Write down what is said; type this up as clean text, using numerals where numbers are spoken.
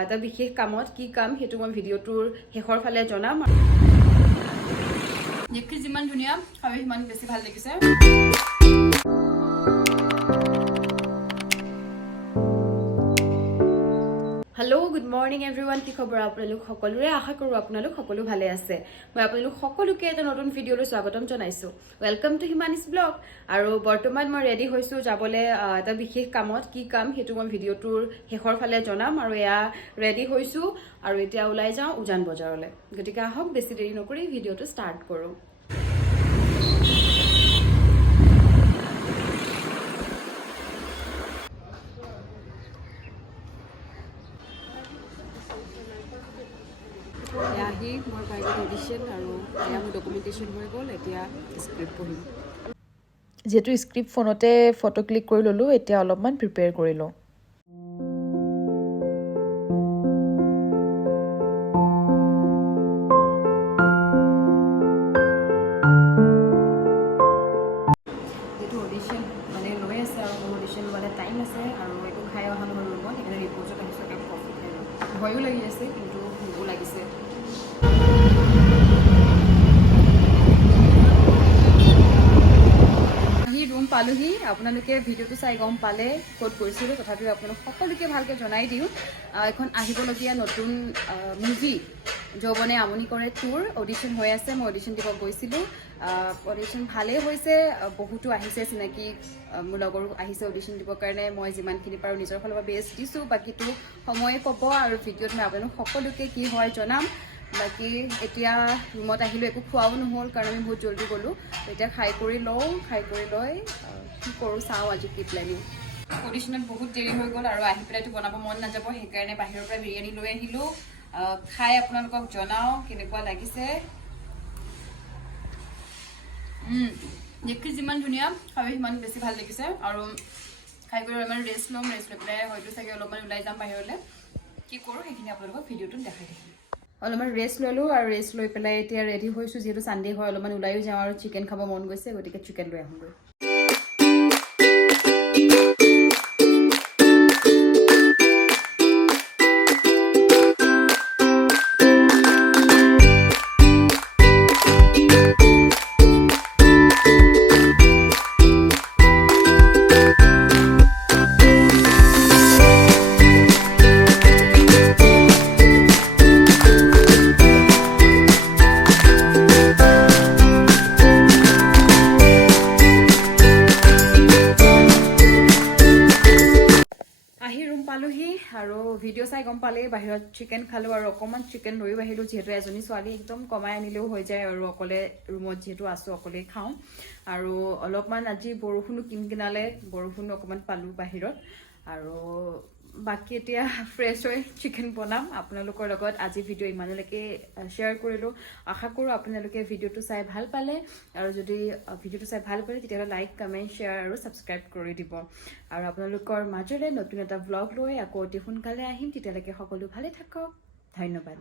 এটা বিশেষ কামত কি কাম হেতু মই ভিডিওটোৰ শেষৰ ফালে জনাম দেখি যিমান ধুনিয়া খাবে সিমান বেছি ভাল লাগিছে Hello, good morning everyone. কি খবৰ আপোনালোক সকলোৰে আশা কৰো আপোনালোক সকলো ভালে আছে মই আপোনালোক সকলোকে এটা নতুন ভিডিওলৈ স্বাগতম জনাইছো ওয়েলকাম টু হিমানিস ব্লগ আৰু বৰ্তমান মই ৰেডি হৈছো যাবলৈ এটা বিশেষ কামত কি কাম হেতু মই ভিডিওটোৰ শেষৰ ফালে জনাম আৰু এয়া ৰেডি হৈছো আৰু এতিয়া ওলাই যাওঁ উজান বজাৰলৈ গতিকে আহক বেছি দেৰি নকৰি ভিডিওটো ষ্টাৰ্ট কৰো আহি মোৰ বাইকৰ অডিশ্যন আৰু এয়া মোৰ ডকুমেণ্টেশ্যন হৈ গ'ল এতিয়া স্ক্ৰিপ্ট পঢ়িম যেহেতু স্ক্ৰিপ্ট ফোনতে ফটো ক্লিক কৰি ল'লোঁ এতিয়া অলপমান প্ৰিপেয়াৰ কৰি লওঁ যেহেতু অডিশ্যন মানে লৈ আছে আৰু মোৰ অডিশ্যন মানে টাইম আছে আৰু একো খাই অহা নহয় ৰুমত সেইকাৰণে ৰিপৰ্টত আহিছোঁ একে কফি খাই লওঁ ভয়ো লাগি আছে কিন্তু ভোকো লাগিছে ৰুম পালোহি আপোনালোকে ভিডিওটো চাই গম পালে ক'ত গৈছিলোঁ তথাপিও আপোনালোক সকলোকে ভালকৈ জনাই দিওঁ এখন আহিবলগীয়া নতুন মুভি যৌৱনে আমনি কৰে টুৰ অডিশ্যন হৈ আছে মই অডিশ্যন দিব গৈছিলোঁ অডিশ্যন ভালেই হৈছে বহুতো আহিছে চিনাকি মোৰ লগৰো আহিছে অডিশ্যন দিবৰ কাৰণে মই যিমানখিনি পাৰোঁ নিজৰ ফালৰ পৰা বেষ্ট দিছোঁ বাকীটো সময়ে ক'ব আৰু ভিডিঅ'ত মই আপোনালোক সকলোকে কি হয় জনাম বাকী এতিয়া ৰুমত আহিলোঁ একো খোৱাও নহ'ল কাৰণ আমি বহুত জলদি গ'লোঁ এতিয়া খাই কৰি লওঁ খাই কৰি লৈ কি কৰোঁ চাওঁ আজি কি প্লেনিং অডিশ্যনত বহুত দেৰি হৈ গ'ল আৰু আহি পেলাইতো বনাব মন নাযাব সেইকাৰণে বাহিৰৰ পৰা বিৰিয়ানী লৈ আহিলোঁ খাই আপোনালোকক জনাওঁ কেনেকুৱা লাগিছে দেখি যিমান ধুনীয়া খাবে সিমান বেছি ভাল লাগিছে আৰু খাই কৰি অলপমান ৰেষ্ট ল'ম ৰেষ্ট লৈ পেলাই হয়তো চাগে অলপমান ওলাই যাম বাহিৰলৈ কি কৰোঁ সেইখিনি আপোনালোকক ভিডিঅ'টোত দেখাই থাকিম অলপমান ৰেষ্ট ল'লোঁ আৰু ৰেষ্ট লৈ পেলাই এতিয়া ৰেডি হৈছোঁ যিহেতু ছানডে হয় অলপমান ওলাইও যাওঁ আৰু চিকেন খাব মন গৈছে গতিকে চিকেন লৈ আহোঁগৈ পালোহি আৰু ভিডিঅ' চাই গম পালেই বাহিৰত চিকেন খালোঁ আৰু অকণমান চিকেন লৈও আহিলোঁ যিহেতু এজনী ছোৱালী একদম কমাই আনিলেও হৈ যায় আৰু অকলে ৰুমত যিহেতু আছোঁ অকলেই খাওঁ আৰু অলপমান আজি বৰষুণো কিনকিনালে বৰষুণো অকণমান পালোঁ বাহিৰত আৰু বাকী এতিয়া ফ্ৰেছ হৈ চিকেন বনাম আপোনালোকৰ লগত আজি ভিডিঅ' ইমানলৈকে শ্বেয়াৰ কৰিলোঁ আশা কৰোঁ আপোনালোকে ভিডিঅ'টো চাই ভাল পালে আৰু যদি ভিডিঅ'টো চাই ভাল পালে তেতিয়াহ'লে লাইক কমেণ্ট শ্বেয়াৰ আৰু ছাবস্ক্ৰাইব কৰি দিব আৰু আপোনালোকৰ মাজৰে নতুন এটা ব্লগ লৈ আকৌ অতি সোনকালে আহিম তেতিয়ালৈকে সকলো ভালে থাকক ধন্যবাদ